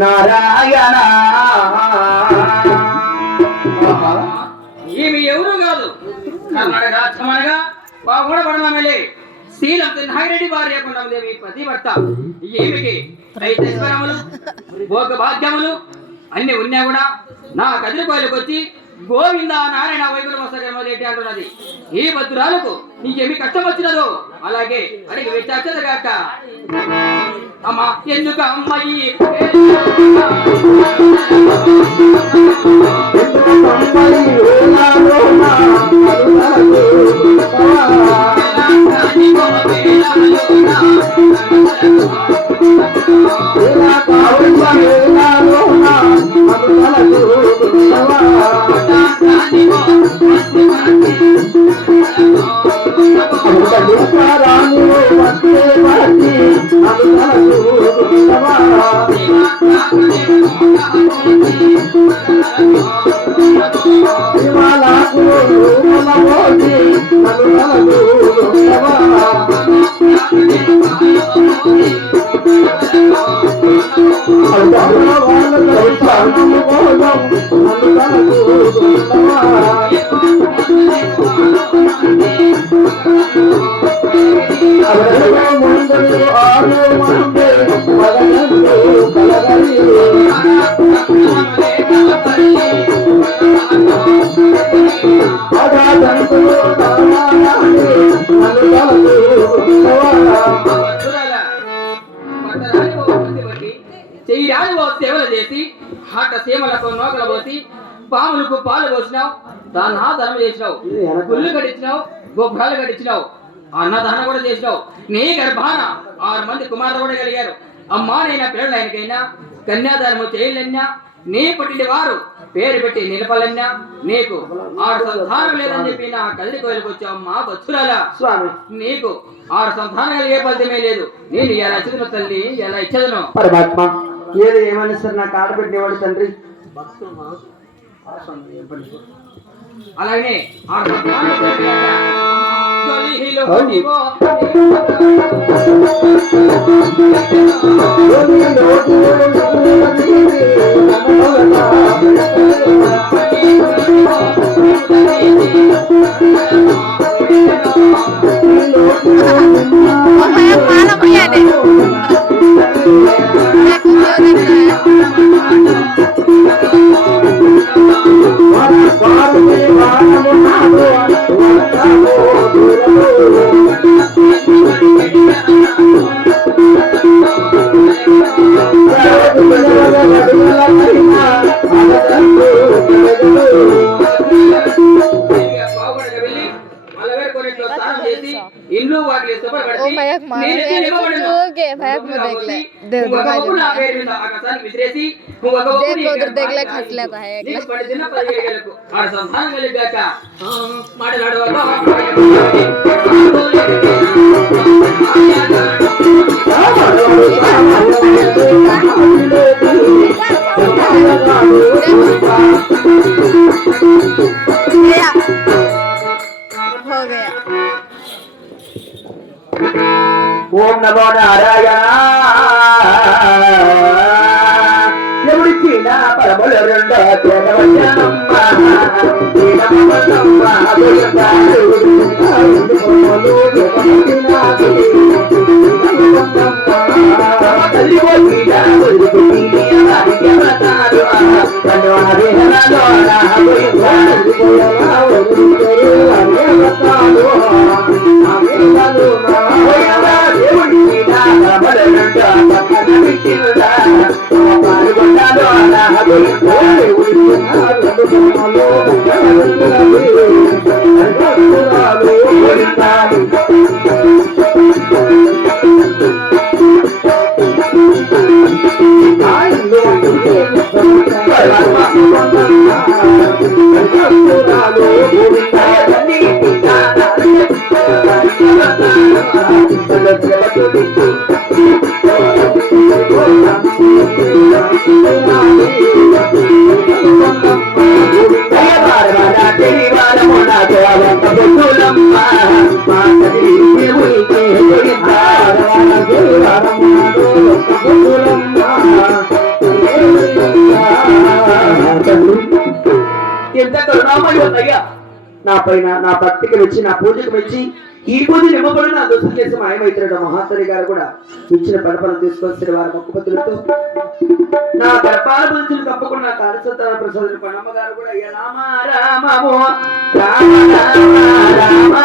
నారాయణ ఈమె ఎవరు కాదు కర్ణాటక రాజ్యమనగా బాగుపడమలే శీలం నాగిరెడ్డి భార్య కొండమదేవి ప్రతిభర్త ఈమెకి రైతేశ్వరములు భోగ భాగ్యములు అన్ని ఉన్నా కూడా నా కదిరికోయలకు వచ్చి గోవింద నారాయణ వైపుల వసగమలేటి అంటున్నది. ఈ భద్రాలకు నీకేమి కష్టం వచ్చినదో అలాగే అడిగి వెచ్చాచదగాక. అమ్మా ఎందుకు అమ్మాయి సేవలు చేసి హాట సీమలకు నోకలు పోసి పాములకు పాలు పోసినావు, దాన్ని ధర్మ చేసినావు, గుళ్ళు కట్టించినావు, గోపురాలు కట్టించినావు, అన్నదానం కూడా చేసినావు. నీ గర్భాన 6 మంది కుమారులు కూడా కలిగారు. అమ్మా నైనా పిల్లలు ఆయనకైనా కన్యాదానము చేయలన్నా నీ పుట్టిన వారు పేరు పెట్టి నిలపాలన్నా నీకు 6 సంతానం లేదని చెప్పి నా కదిరి కోయిలకు వచ్చావు. మా బచ్చురాల స్వామి నీకు 6 సంతానం కలిగే ఫలితమే లేదు. నేను ఎలా ఇచ్చదును తల్లి, ఎలా ఇచ్చదును పరమాత్మ. ఏది ఏమైనా సరే నాకు ఆడబెట్టేవాడు తండ్రి. అలాగే 6 సంతానం Oh my God, भैया को देख ले दे ఇంకొక ఒప్పు నా పేరు మీద ఆకాశానికి విసిరేసి ఇంకొక ఒప్పు देख నీకు उधर देख ले खस लेता है నీకు పడిన 15 ఏళ్లకు ఆ సంతానం కలిగాక మాట్లాడవాళ్ళు हो गया ఓం నమో నారాయణ ఎవరికి నా పరముల రెండో తేనవచ్చనమ్మ తేనవచ్చనమ్మ అదురుగాడు అందుకోలు జగమతినాది తల్లిపోయిన ఉరుకుతీని అరియమతాడు కన్ను హరిహరలో నా హరిహరలో పోయలా ఉరుకుతరు అరియమతాడు అమిలలు నా దేవుడికి నా పరముల రెండో పక్కన పెట్టినదా పాల్గొన్నాడు నా దేవుడికి నా రెండు పరములు ఎంత కరుణామయ్యా నా పైన నా భక్తికి మెచ్చి నా పూజకు మెచ్చి ఈ పూజ నిమ్మపడి నా దోషం చేసి మాయమైతున్నాడు మహాతరి గారు కూడా ఇచ్చిన పరపలు తీసుకొచ్చిన వారి మొక్కుపతులతో నా గర్భాల మంచులు తప్పకుండా నా కారసత్తాన ప్రసాదం పన్నమ్మ గారు కూడా అయ్యా రామ రామము రామ రామ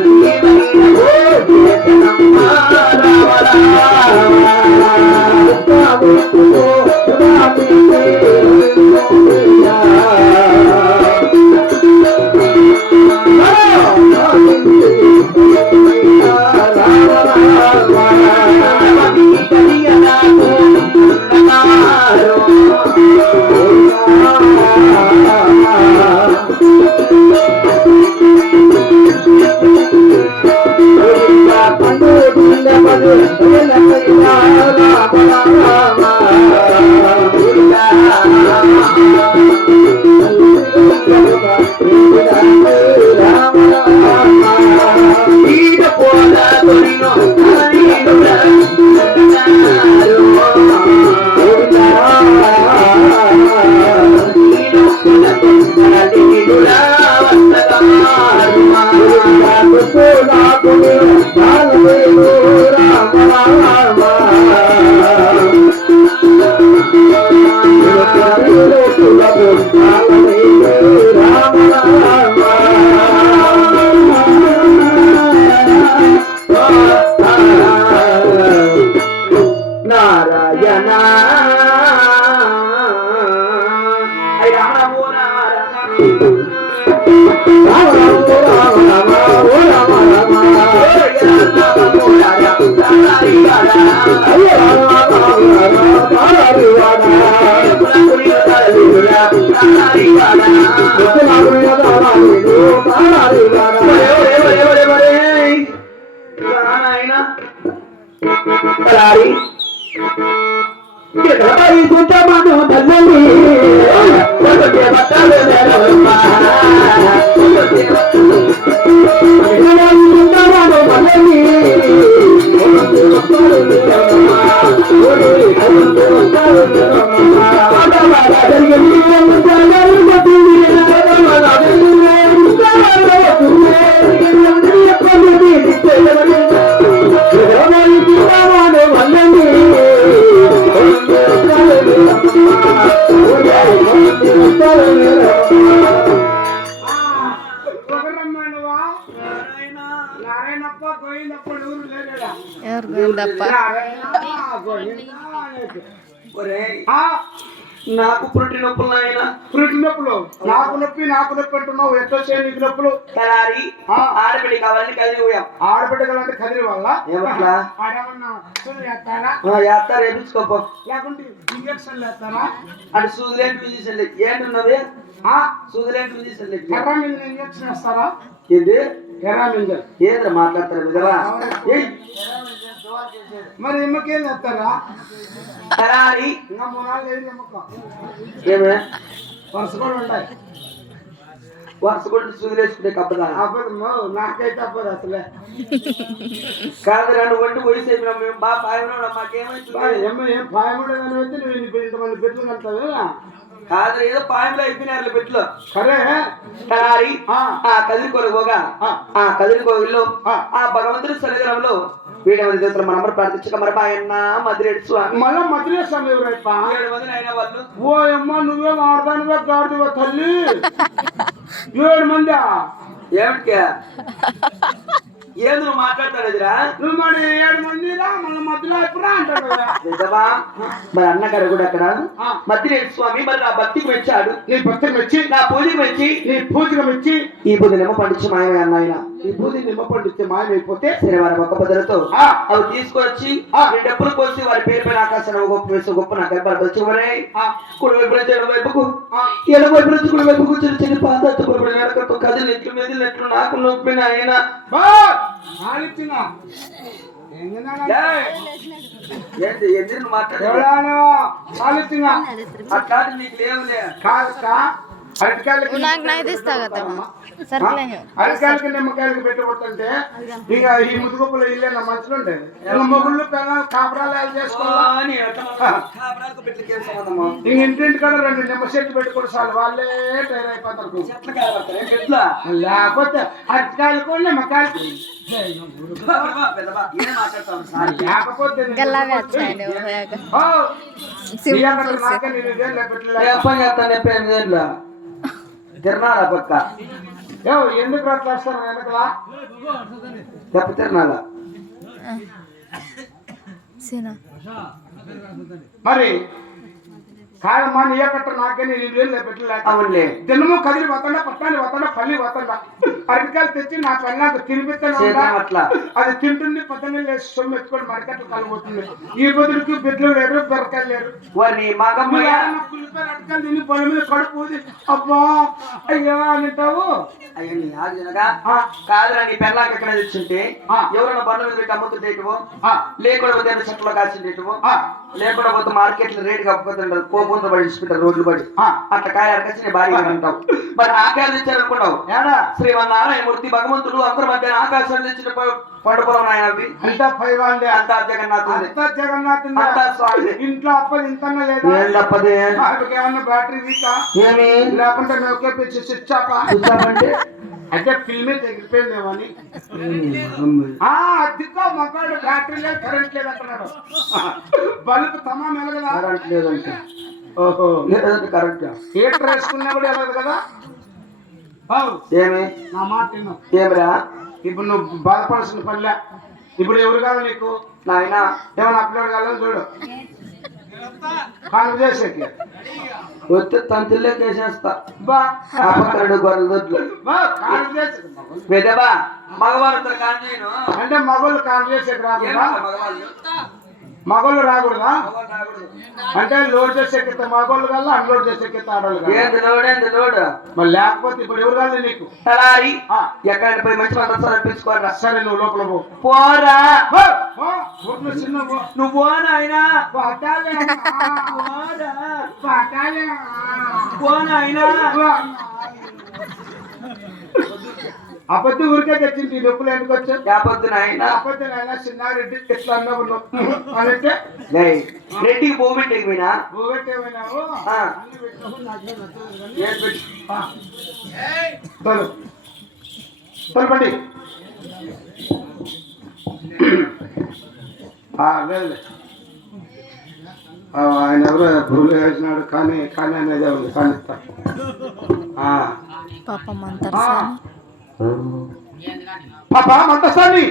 నాకు ఎవరు గోవిందప్ప నాకు పురిటి నొప్పులు నాయన పురిటి నొప్పులు నాకు నొప్పి అంటున్నావు ఎట్లా చేయ నీకు నొప్పులు తలారి ఆడబిడ్డ కావాలని కదిలి పోయాం. ఆడబిడ్డగలంటే కదిరి వల్ల ఏమట్లా వేస్తారు వేపించుకోపో లేకుంటే ఇంజక్షన్ వేస్తారా అంటే సూదులేంటి ఇంజక్షన్ లేదు ఏంటున్నది సూదులేంటి ఇంజక్షన్ లేదు టెరామిన్ ఇంజక్షన్ వేస్తారా ఏంది టెరామిన్ ఏదో మాట్లాడతారు విధవా మరి ఎమ్మకేం వేస్తారా తలారి ఇంకా 3 నాలుగు ఏళ్ళు ఎమ్మకం ఏమే వరుస కూడా ఉంటాయి వరుస కొట్టి సూదులేసుకుంటే కప్పదా అబ్బదమ్మో నాకైతే అబ్బదు అసలే కాదు రెండు వంటి పోయి మేము బాగా పాయమన్నా మాకేమైంది ఏం పాయముడు కానీ అయితే నువ్వు ఇంతమంది పెట్టుకుని అంటావు కాదు ఏదో పాయంలో అయిపోయినారు పెట్టులో సరే తలారి కదిరికోలు పోగా కదిరికోవిల్లో ఆ భగవంతుడి సన్నిధానంలో వీడమంది దేవతలు మనమరు ప్రార్థించక మరి ఆయన మధురేడు స్వామి మళ్ళా మధురే స్వామి ఎవరైపా 7 మంది అయిన వాళ్ళు ఓ అమ్మ నువ్వేం ఆడదానివే గాడిదివా తల్లి 7 మందా ఏమిటికే ఏది నువ్వు మాట్లాడతాడురా నువ్వు మరి 7 మందిరా మళ్ళీ మధ్యలో ఎప్పుడా అంటాడు నిజమా మరి అన్నగారు కూడా అక్కడ మధ్యరేడు స్వామి మరి నా భక్తికి మెచ్చాడు నీ భక్తికి మెచ్చి నా పూజకి మెచ్చి నీ పూజగా మెచ్చి ఈ బుద్ధి నిమ్మ పండించి మాయమే అన్నాయన ఈ పూజ నిమ్మ పండిస్తే మాయమైపోతే శనివారం ఒక్క పద్ధతితో అవి తీసుకొచ్చి ఈ డబ్బులు కోసి వారి పేరు పైన ఆకాశాన్ని గొప్ప వేసి గొప్ప నా గర్భాలు వచ్చి కుడి వైపు నుంచి ఎడవైపుకు ఎడవైపు నుంచి కుడి వైపుకు చిన్న చిన్న పాదాలు నడకతో కదిలి నెట్లు మీద నెట్లు నాకు నొప్పిన ఆయన అట్లాంటి నీకు లేవులే నాకు నైతే ఇస్తా కదా సర్లేను అరకాయలకి నిమ్మకాయలకి పెట్టుకుంటుంటే ఇక ఈ ముదుగుప్పులు ఇల్లే నా మంచులు ఉంటాయి మొగుళ్ళు పిల్లలు కాపురాలు చేసుకోవాలి ఇంక ఇంటింటి కాడ 2 నిమ్మ చెట్లు పెట్టుకోవడం చాలు వాళ్ళే టైర్ అయిపోతారు లేకపోతే అరకాయలు కూడా నిమ్మకాయలు లేకపోతే తిరణాల పక్క ఎందుకు అట్లా వస్తారు వెనకలా చెప్ప తిరణాల మరి కాదమ్మా నీ కట్ట నాకే 2,000 పెట్టలేక దినము కదిలి పోతాడా పట్టాలి పోతాడా పల్లి పోతాడా అరటికాయలు తెచ్చి నా పల్లాకు తినిపిస్తాను అట్లా అది తింటుంది పొద్దున్నే లేచి సొమ్ము ఎత్తుకొని మరికట్లు కలగొస్తుంది ఈ బదులుకి బిడ్డలు లేరు బెరకాయలు లేరు అరటికాయలు తిని పొలం మీద కడుపు అబ్బా అయ్యా అంటావు కాదురా నీ పెళ్ళాకి ఎక్కడ తెచ్చుంటే ఎవరైనా బండ్ల మీద పెట్టి అమ్ముతుంటేటివో లేకపోతే చెట్లు కాల్చింటేటివో లేకపోతే మార్కెట్ లో రేటు కప్పుతుంటారు కోపంతో పడిచుకుంటారు రోడ్లు పడి అట్లా కాయ అరకచ్చి నీ భార్య అంటావు మరి నాకాయలు తెచ్చారనుకున్నావు శ్రీమన్నారాయణమూర్తి భగవంతుడు అందరి మధ్య ఆకాశాలు తెచ్చిన పండుగలు అవి అంతా పైవాళ్ళే అంతా జగన్నాథ్ ఇంట్లో అప్పది ఇంత లేదప్పదే ఏమన్నా బ్యాటరీ వీకా ఏమి లేకుంటే ఒకే పిచ్చి స్విచ్ ఆఫ్ అంటే అయితే ఫిల్మే తగ్గిపోయిందేమో అని అదికో మొక్కలు బ్యాటరీ లేదు కరెంట్ లేదు అంటున్నాడు బల్బు తమా మెలగదా కరెంట్ లేదంటే ఓహో లేదంటే కరెంట్ హీటర్ వేసుకున్నా కూడా వెళ్ళదు కదా ఏమి నా మాట ఏమిరా ఇప్పుడు నువ్వు బాధపడాల్సిన పనిలే ఇప్పుడు ఎవరు కావాలి నీకు నాయన ఏమైనా అప్లోడ్ కావాలని చూడు కాను చేసేకి వస్తే తంతులే చేసేస్తా బా 2 గొర్రెల దొడ్లు పెద్దబా మగవాళ్ళతో కాను అంటే మగవాళ్ళు కాను చేసేకి రాకుండా మగోళ్ళు రాకూడదా అంటే లోడ్ చేసే కింద మగోళ్ళు కల్లా అన్లోడ్ చేసే కింద ఆడోళ్ళు కల్లా. ఏంది లోడు మరి లేకపోతే ఇప్పుడు ఎవరు కాదు నీకు తలారి ఎక్కడికి పోయి మంచి మంత్రాలు అనిపించుకోరా. సరే నువ్వు లోపల పో. పోరా పో, పో, ఊరిలో చిన్న పో. నువ్వు పోనాయనా పట్టాలే. పోరా పట్టాలే. పోనాయనా అబద్ధి ఊరికే తెచ్చింది ఈ నొప్పులు ఎందుకు వచ్చావు లేకపోతే నాయన అబద్ధి నాయన చిన్నారెడ్డి ఎట్లా అన్నావు అంటే రెడ్డికి పోబెట్టేకి పోయినా నువ్వెట్టేమైనావు తొలపండి లేదు ఆయన ఎవరో గురువులు వేసినాడు కానీ కానీ అనేది ఉంది కానిస్తా పాపం మంతర్సాని పాపా మంతసాని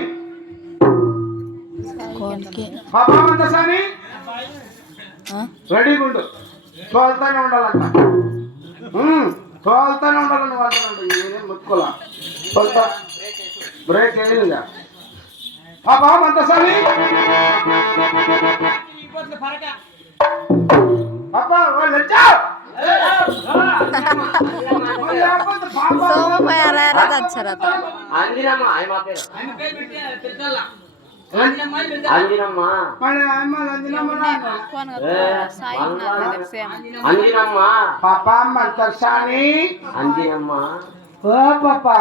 కోన్కి పాపా మంతసాని రెడీగా ఉండు తోలుతానే ఉండాలంట తోలుతానే ఉండాలని వాడుతున్నాడు నేనేం ముట్టుకోలా తోలుతా బ్రేక్ వేయలేదా పాపా మంతసాని పాపా వాళ్ళు వచ్చావు సోమవారం వచ్చారత పాపా మంతసాని ఓ పాపా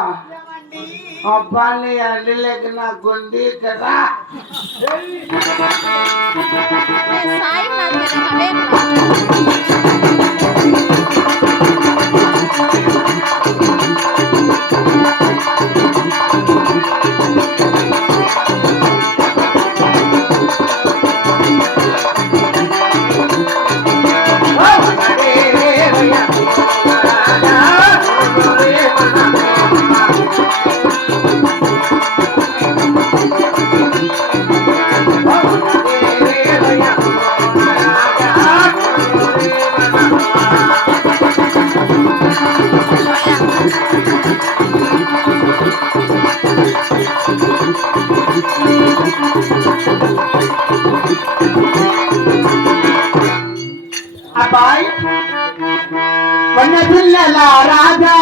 అబ్బాని అల్లిలేక నా గుండి కదా సాయి అబ్బాయి వన్న పిల్లల రాజా